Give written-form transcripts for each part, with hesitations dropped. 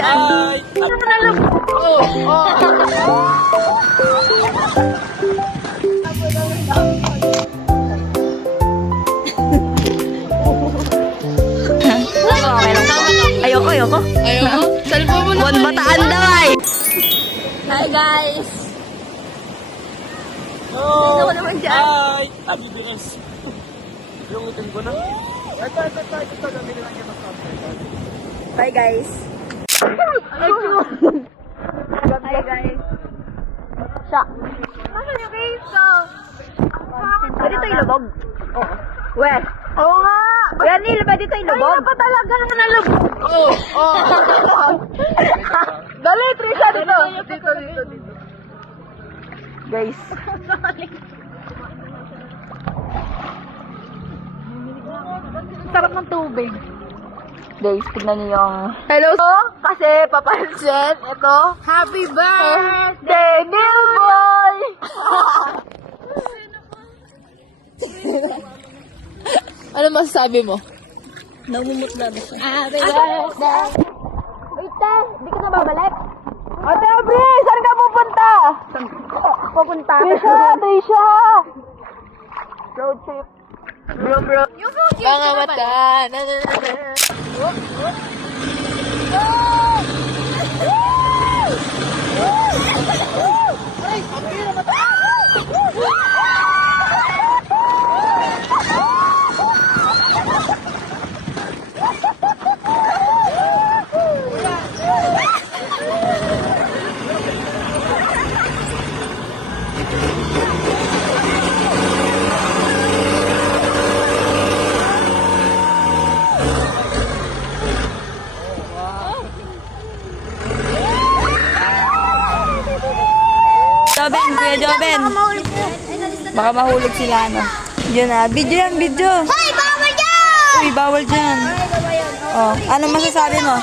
dyan. Ayoko. Cellphone mo na. Buwan Bataan daw ay. Hi guys. Dito ko naman dyan. Hi! Abi bilis. Yung itim ko na. Ito. Gamitin lang yung Bye guys. Hi guys. Siya. Nasaan yung case ko? Pwede ito ilubog? Oo. We. Oo nga. Yan nila, pwede ito ilubog? Kaya pa talaga naman nalubog. Oo. Dali, Trisha, dito. Dito. Guys. Sarap ng tubig. Guys, tignan niyo yung... Hello, kasi papansin, ito. Happy birthday, New Boy! Ano masasabi mo? Namumutla na siya. Happy birthday. Wait, hindi ka na babalik? Ate Abri, saan ka pupunta? Pupunta? Trisha! Road trip. Bro. Yung mga mata. Kuya Joben. Baka mahulog sila, ano. Yun na. Video. Hoy, bawal dyan! Uy, bawal dyan. Oh, ano masasabi mo?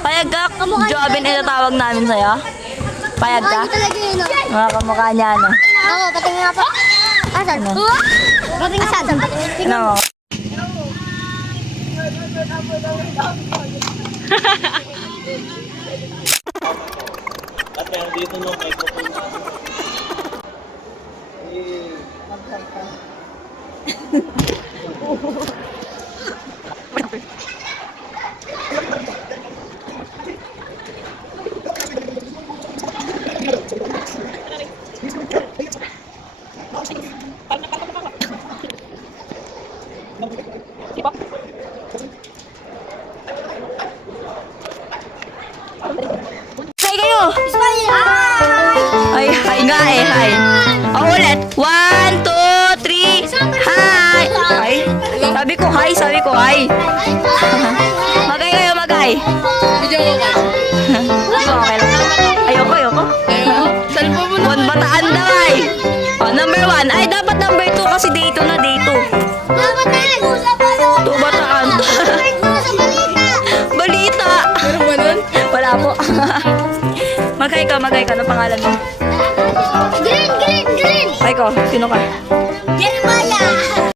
Payag ka, Joben, itatawag namin sa'yo. Payag ka? talaga yun, Mga kamukha niya, ano. Oo, patingin nga po. Asan? Patingin asan? Ano mo? At meron dito no microphone. Say kayo! Ay, hi nga eh, hi. O, ulit. 1, 2, 3, hi! Hi? Sabi ko hi. Magay kayo, magay. Video mo ka. Okay lang. Ayoko. Cellphone mo na. Buwan Bataan daw ay. O, number 1. Ay, dapat number 2 kasi day 2 na day 2. Dapat na yan. To Bataan. Balita. Meron ba nun? Wala po. Magay ka. Anong pangalan mo? Green. Ay ko, sino ka?